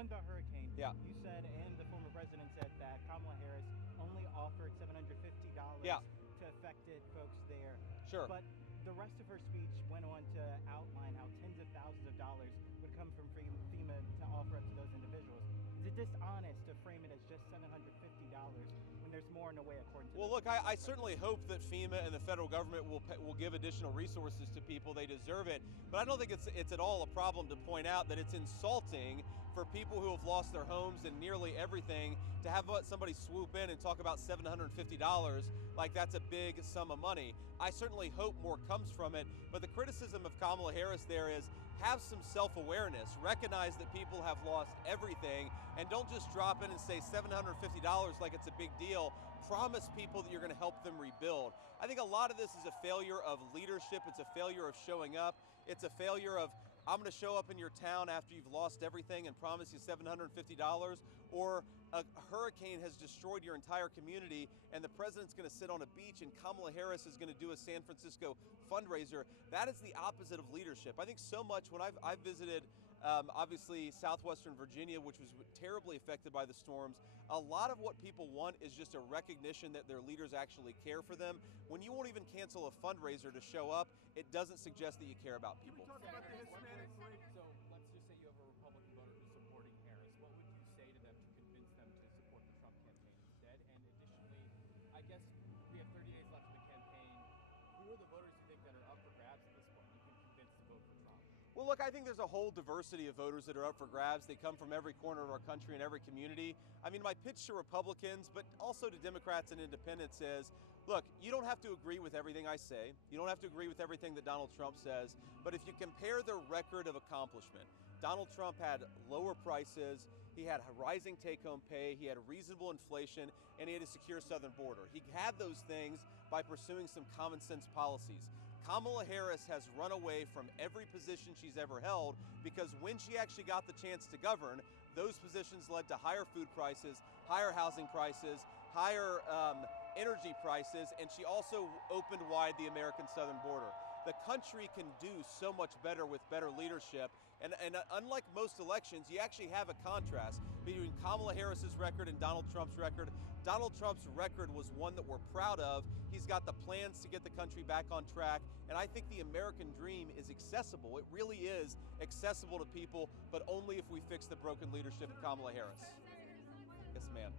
On the hurricane, Yeah. you said, and the former president said, that Kamala Harris only offered $750 Yeah. to affected folks there. Sure. But the rest of her speech went on to outline how tens of thousands of dollars would come from FEMA to offer up to those individuals. Is it dishonest to frame it as just $750 when there's more in the way, according to Well, look, I certainly hope that FEMA and the federal government will give additional resources to people. They deserve it. But I don't think it's at all a problem to point out that it's insulting for people who have lost their homes and nearly everything to have somebody swoop in and talk about $750 like that's a big sum of money. I certainly hope more comes from it, but the criticism of Kamala Harris there is have some self-awareness, recognize that people have lost everything, and don't just drop in and say $750 like it's a big deal. Promise people that you're going to help them rebuild. I think a lot of this is a failure of leadership. It's a failure of showing up. It's a failure of, I'm going to show up in your town after you've lost everything and promise you $750, or a hurricane has destroyed your entire community and the president's going to sit on a beach and Kamala Harris is going to do a San Francisco fundraiser. That is the opposite of leadership. I think so much when I've visited obviously southwestern Virginia, which was terribly affected by the storms, a lot of what people want is just a recognition that their leaders actually care for them. When you won't even cancel a fundraiser to show up, it doesn't suggest that you care about people. So let's just say you have a Republican voter who's supporting Harris. What would you say to them to convince them to support the Trump campaign instead? And additionally, I guess we have 30 days left of the campaign. Who are the voters you think that are up for grabs at this point you can convince to vote for Trump? Well, look, I think there's a whole diversity of voters that are up for grabs. They come from every corner of our country and every community. I mean, my pitch to Republicans, but also to Democrats and independents is, look, you don't have to agree with everything I say. You don't have to agree with everything that Donald Trump says. But if you compare their record of accomplishment, Donald Trump had lower prices, he had rising take-home pay, he had reasonable inflation, and he had a secure southern border. He had those things by pursuing some common sense policies. Kamala Harris has run away from every position she's ever held because when she actually got the chance to govern, those positions led to higher food prices, higher housing prices, higher energy prices, and she also opened wide the American southern border. The country can do so much better with better leadership, and unlike most elections, you actually have a contrast between Kamala Harris's record and Donald Trump's record. Donald Trump's record was one that we're proud of. He's got the plans to get the country back on track, and I think the American dream is accessible. It really is accessible to people, but only if we fix the broken leadership of Kamala Harris. Yes, ma'am.